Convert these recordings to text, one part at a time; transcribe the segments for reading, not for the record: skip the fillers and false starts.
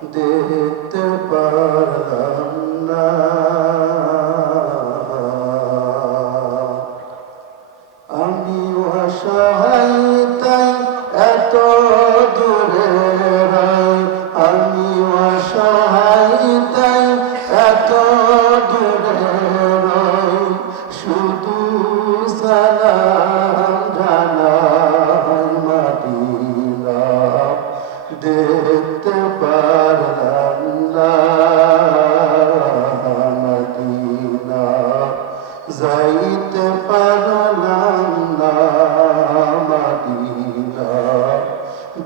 দেখতে পারলাম না। আমি অসহায় তাই এত দূরে রই, আমি অসহায় তাই এত দূরে রই, শুধু সালাম জানাই মদিনা, দেখতে পারলাম না মদিনা, যাইতে পারলাম না মদিনা,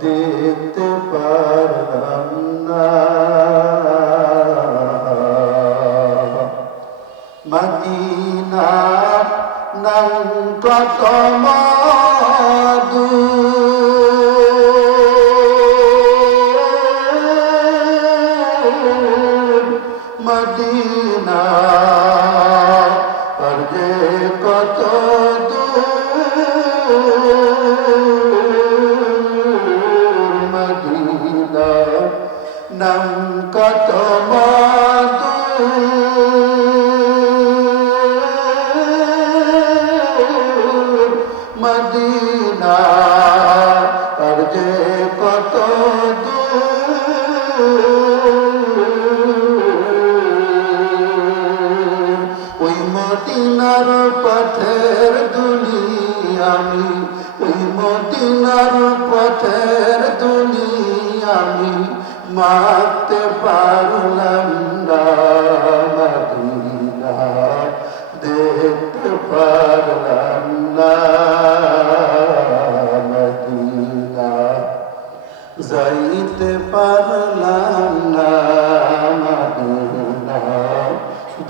দেখতে পারলাম না। মদিনা নাম কত মধু, মদিনা আর যে কত দূর, মদিনা নাম কত মধু, মদিনা আর যে কত দূর, ওই মদিনার পথের ধুলি আমি, ওই মদিনার পথের ধুলি আমি মাপতে পারলাম না মদিনা, দেখতে পারলাম না মদিনা, যাইতে পারলাম না মদিনা,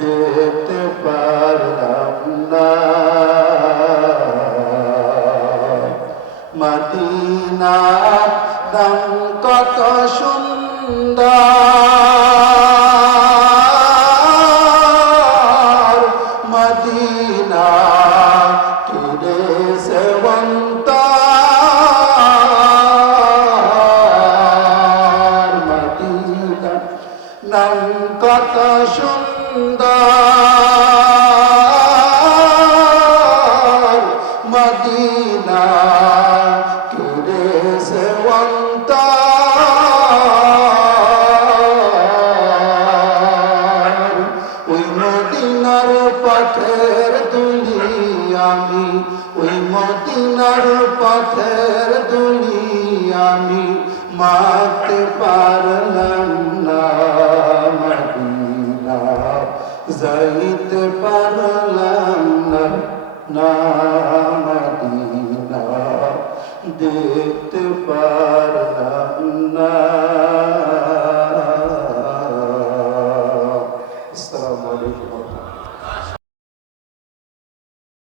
দেখতে পারলাম না। মদিনা দাম কত সুন্দর, মদিনা কিরে সেবন্ত, মদিনা নাম কত সুন্দর, মদিনা কিরে সেবন্ত, ওই মদিনার পথের ধুলি আমি, ওই মদিনার পথের ধুলি আমি মাপতে পারলাম না মদিনা, যাইতে পারলাম না মদিনা, দেখতে পারলাম না।